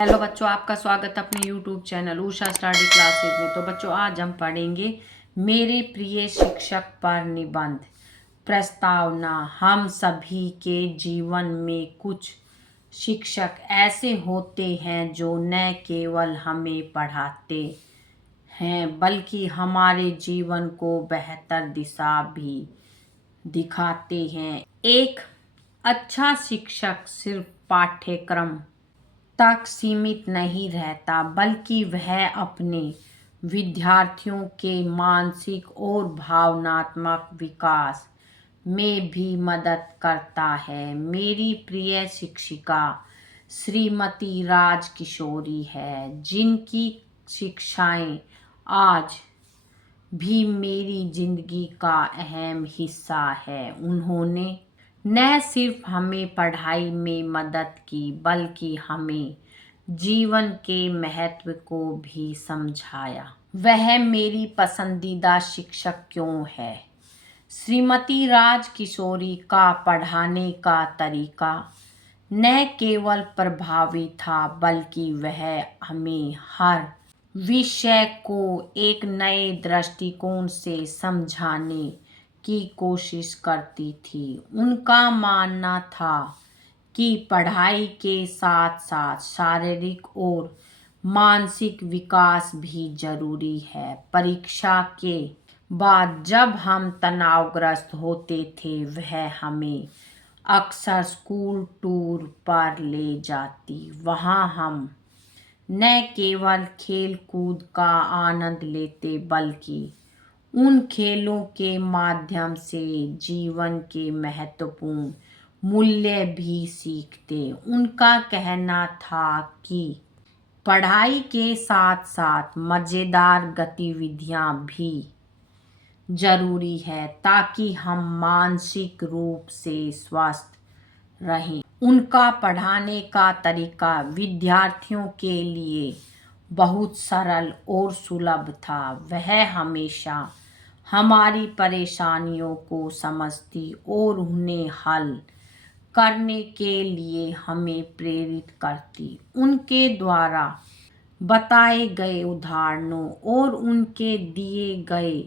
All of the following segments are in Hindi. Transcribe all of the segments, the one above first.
हेलो बच्चों, आपका स्वागत है अपने YouTube channel Usha study classes में। तो बच्चों, आज हम पढ़ेंगे मेरे प्रिय शिक्षक पर निबंध। प्रस्तावना। हम सभी के जीवन में कुछ शिक्षक ऐसे होते हैं जो न केवल हमें पढ़ाते हैं बल्कि हमारे जीवन को बेहतर दिशा भी दिखाते हैं। एक अच्छा शिक्षक सिर्फ पाठ्यक्रम तक सीमित नहीं रहता बल्कि वह अपने विद्यार्थियों के मानसिक और भावनात्मक विकास में भी मदद करता है। मेरी प्रिय शिक्षिका श्रीमती राज किशोरी है, जिनकी शिक्षाएं आज भी मेरी जिंदगी का अहम हिस्सा है। उन्होंने न सिर्फ हमें पढ़ाई में मदद की बल्कि हमें जीवन के महत्व को भी समझाया। वह मेरी पसंदीदा शिक्षक क्यों है? श्रीमती राज किशोरी का पढ़ाने का तरीका न केवल प्रभावी था बल्कि वह हमें हर विषय को एक नए दृष्टिकोण से समझाने की कोशिश करती थी। उनका मानना था कि पढ़ाई के साथ साथ शारीरिक और मानसिक विकास भी जरूरी है। परीक्षा के बाद जब हम तनावग्रस्त होते थे, वह हमें अक्सर स्कूल टूर पर ले जाती। वहाँ हम न केवल खेल कूद का आनंद लेते बल्कि उन खेलों के माध्यम से जीवन के महत्वपूर्ण मूल्य भी सीखते। उनका कहना था कि पढ़ाई के साथ साथ मज़ेदार गतिविधियां भी जरूरी है ताकि हम मानसिक रूप से स्वस्थ रहें। उनका पढ़ाने का तरीका विद्यार्थियों के लिए बहुत सरल और सुलभ था। वह हमेशा हमारी परेशानियों को समझती और उन्हें हल करने के लिए हमें प्रेरित करती। उनके द्वारा बताए गए उदाहरणों और उनके दिए गए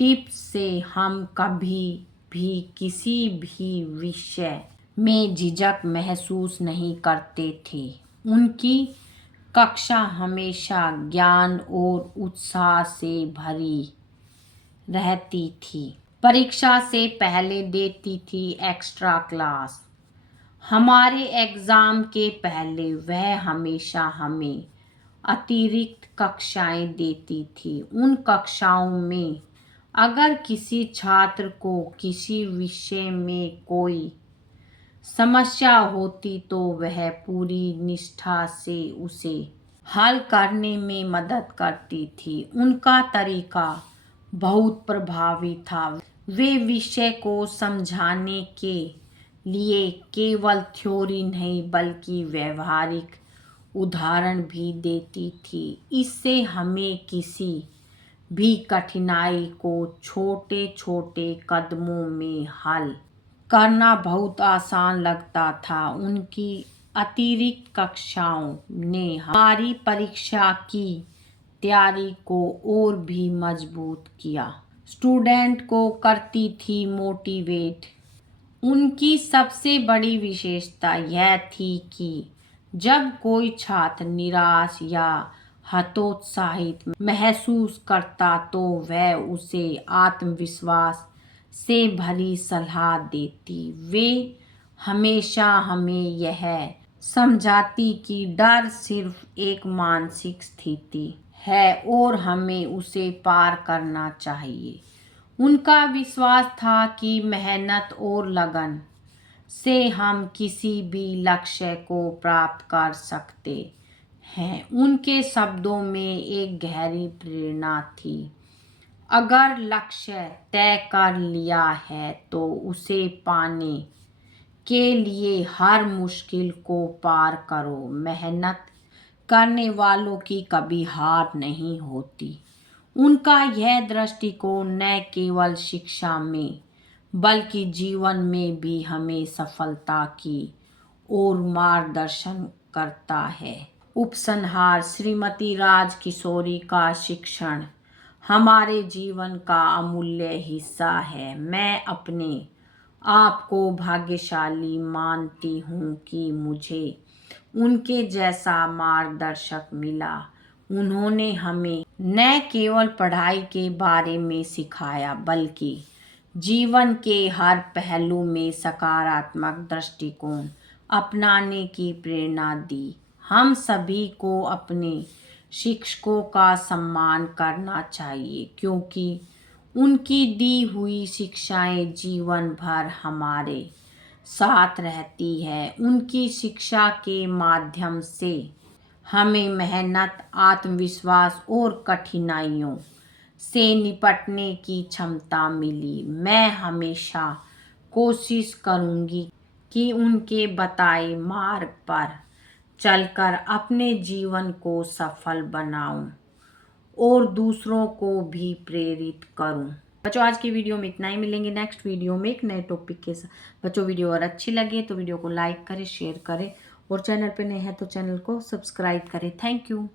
टिप्स से हम कभी भी किसी भी विषय में झिझक महसूस नहीं करते थे। उनकी कक्षा हमेशा ज्ञान और उत्साह से भरी रहती थी। परीक्षा से पहले देती थी एक्स्ट्रा क्लास। हमारे एग्ज़ाम के पहले वह हमेशा हमें अतिरिक्त कक्षाएं देती थी। उन कक्षाओं में अगर किसी छात्र को किसी विषय में कोई समस्या होती तो वह पूरी निष्ठा से उसे हल करने में मदद करती थी। उनका तरीका बहुत प्रभावी था। वे विषय को समझाने के लिए केवल थ्योरी नहीं बल्कि व्यवहारिक उदाहरण भी देती थी। इससे हमें किसी भी कठिनाई को छोटे छोटे कदमों में हल करना बहुत आसान लगता था। उनकी अतिरिक्त कक्षाओं ने हमारी परीक्षा की तैयारी को और भी मजबूत किया। स्टूडेंट को करती थी मोटिवेट। उनकी सबसे बड़ी विशेषता यह थी कि जब कोई छात्र निराश या हतोत्साहित महसूस करता तो वह उसे आत्मविश्वास से भरी सलाह देती। वे हमेशा हमें यह समझाती कि डर सिर्फ एक मानसिक स्थिति है और हमें उसे पार करना चाहिए। उनका विश्वास था कि मेहनत और लगन से हम किसी भी लक्ष्य को प्राप्त कर सकते हैं। उनके शब्दों में एक गहरी प्रेरणा थी। अगर लक्ष्य तय कर लिया है तो उसे पाने के लिए हर मुश्किल को पार करो। मेहनत करने वालों की कभी हार नहीं होती। उनका यह दृष्टिकोण न केवल शिक्षा में बल्कि जीवन में भी हमें सफलता की ओर मार्गदर्शन करता है। उपसंहार श्रीमती राजकिशोरी का शिक्षण हमारे जीवन का अमूल्य हिस्सा है। मैं अपने आप को भाग्यशाली मानती हूँ कि मुझे उनके जैसा मार्गदर्शक मिला। उन्होंने हमें न केवल पढ़ाई के बारे में सिखाया बल्कि जीवन के हर पहलू में सकारात्मक दृष्टिकोण अपनाने की प्रेरणा दी। हम सभी को अपने शिक्षकों का सम्मान करना चाहिए क्योंकि उनकी दी हुई शिक्षाएं जीवन भर हमारे साथ रहती है। उनकी शिक्षा के माध्यम से हमें मेहनत, आत्मविश्वास और कठिनाइयों से निपटने की क्षमता मिली। मैं हमेशा कोशिश करूंगी कि उनके बताए मार्ग पर चलकर अपने जीवन को सफल बनाऊं और दूसरों को भी प्रेरित करूं। बच्चों आज की वीडियो में इतना ही। मिलेंगे नेक्स्ट वीडियो में एक नए टॉपिक के साथ। बच्चों वीडियो अगर अच्छी लगे तो वीडियो को लाइक करें, शेयर करें और चैनल पे नए हैं तो चैनल को सब्सक्राइब करें। Thank you.